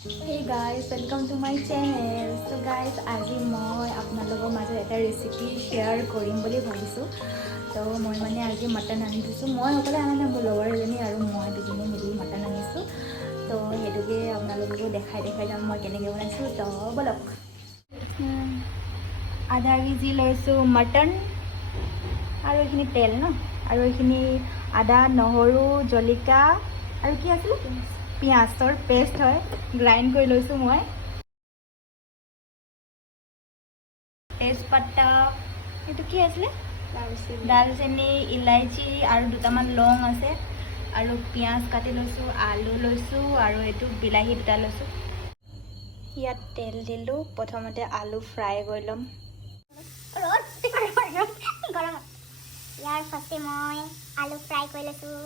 Hey guys, welcome to my channel. So guys, আজি মই আপোনালোকৰ মাজত এটা ৰেচিপি শ্বেয়াৰ কৰিম বুলি ভাবিছোঁ। তো মই মানে আজি মটন আনি দিছোঁ। মই অকলে আনা নাই, মোৰ লগৰ এজনী আৰু মই দুজনী মিলি মটন আনিছোঁ। তো সেইটোকে আপোনালোককো দেখাই যাম মই কেনেকৈ বনাইছোঁ। তো বলক। আধা কেজি লৈছোঁ মটন আৰু এইখিনি তেল ন, আৰু এইখিনি আদা নহৰু জলকীয়া আৰু কি আছিলে পিঁয়াজৰ পেষ্ট হয়, গ্ৰাইণ্ড কৰি লৈছোঁ মই। তেজপাতা, এইটো কি আছিলে দালচেনি, ইলাইচি আৰু দুটামান লং আছে, আৰু পিঁয়াজ কাটি লৈছোঁ, আলু লৈছোঁ আৰু এইটো বিলাহী দুটা লৈছোঁ। ইয়াত তেল দিলোঁ, প্ৰথমতে আলু ফ্ৰাই কৰি ল'ম। গৰমত ইয়াৰ ফাৰ্ষ্টে মই আলু ফ্ৰাই কৰি লৈছোঁ।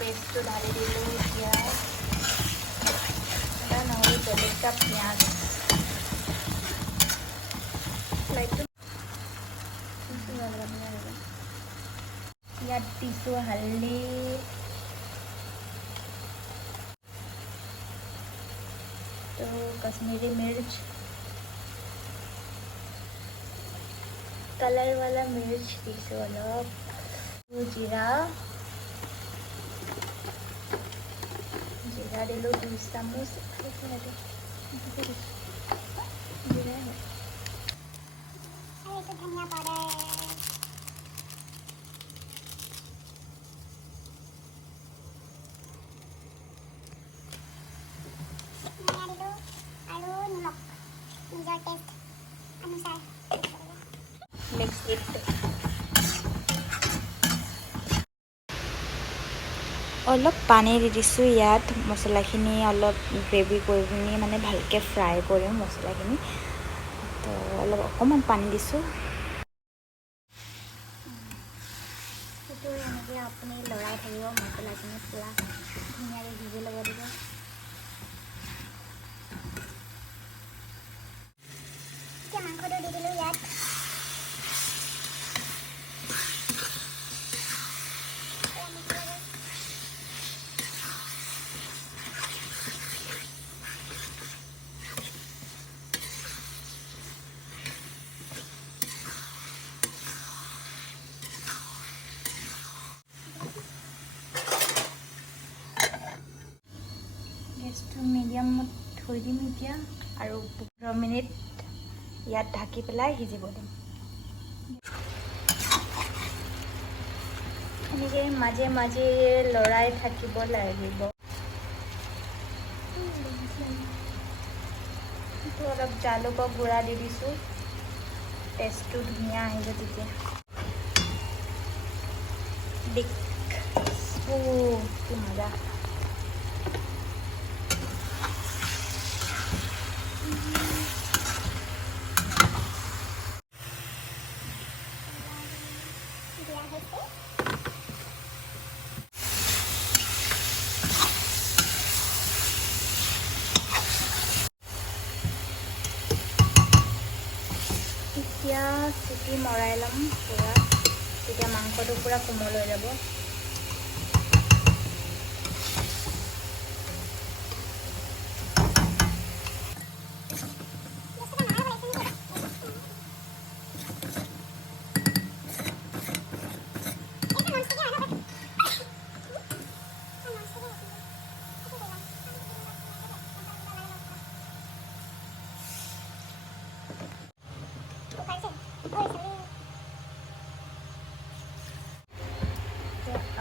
পেস্টটো ঢালি দিলোঁ, পিঁয়াজ আদা নহৰু জলকীয়া পিঁয়াজ ইয়াত দিছোঁ হালধি, तो कश्मीरी मिर्च, कलर वाला मिर्च दिसो अलग, जीरा दिलो 2 চামুচ, जीरा है और धनिया पाउडर, নিজৰ টেষ্ট অনুসাৰ নেক্সট ইট অলপ পানী দি দিছোঁ। ইয়াত মছলাখিনি অলপ গ্ৰেভি কৰি পিনি মানে ভালকৈ ফ্ৰাই কৰিম মছলাখিনি, তো অকণমান পানী দিছোঁ। সেইটো এনেকৈ আপুনি লৰাই থাকিব, মছলাখিনি পূৰা ধুনীয়াকৈ ভিজি ল'ব দিব। এতিয়া মাংসটো দি দিলোঁ ইয়াত। গেছটো মিডিয়ামত থৈ দিম এতিয়া, আৰু 15 মিনিট ইয়াত ঢাকি পেলাই সিজিব দিম। এনেকৈ মাজে মাজে লৰাই থাকিব লাগিব। অলপ জালুকৰ গুড়া দি দিছোঁ, টেষ্টটো ধুনীয়া আহিব তেতিয়া। কি মজা। দিয়া হৈছে। এতিয়া চিটি মৰাই ল'ম পূৰা, তেতিয়া মাংসটো পূৰা কোমল হৈ যাব।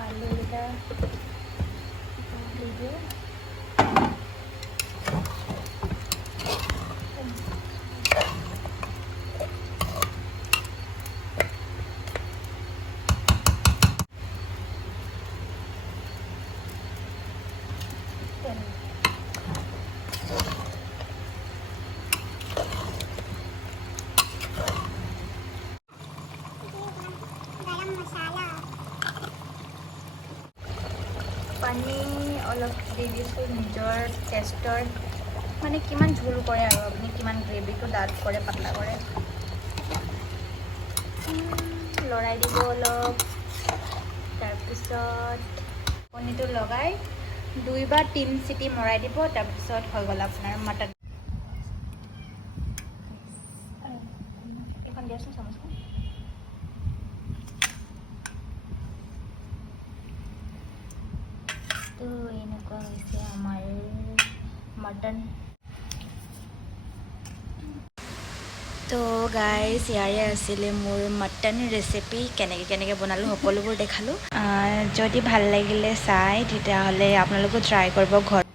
आलू का लीजिए, পানী অলপ দি দিছোঁ নিজৰ টেষ্টৰ মানে কিমান ঝোল কৰে আৰু আপুনি কিমান গ্ৰেভিটো ডাঠ কৰে পাতলা কৰে লৰাই দিব অলপ তাৰপিছত কণীটো লগাই 2 বা 3 চিটি মৰাই দিব তাৰপিছত হৈ গ'ল আপোনাৰ মটন এখন দিয়াচোন চামুচখন তো এনেকুৱা হৈছে আমাৰ মটন তো গাইজ ইয়াৰে আছিলে মোৰ মটন ৰেচিপি কেনেকৈ বনালোঁ সকলোবোৰ দেখালোঁ যদি ভাল লাগিলে চাই তেতিয়াহ'লে আপোনালোকেও ট্ৰাই কৰিব ঘৰত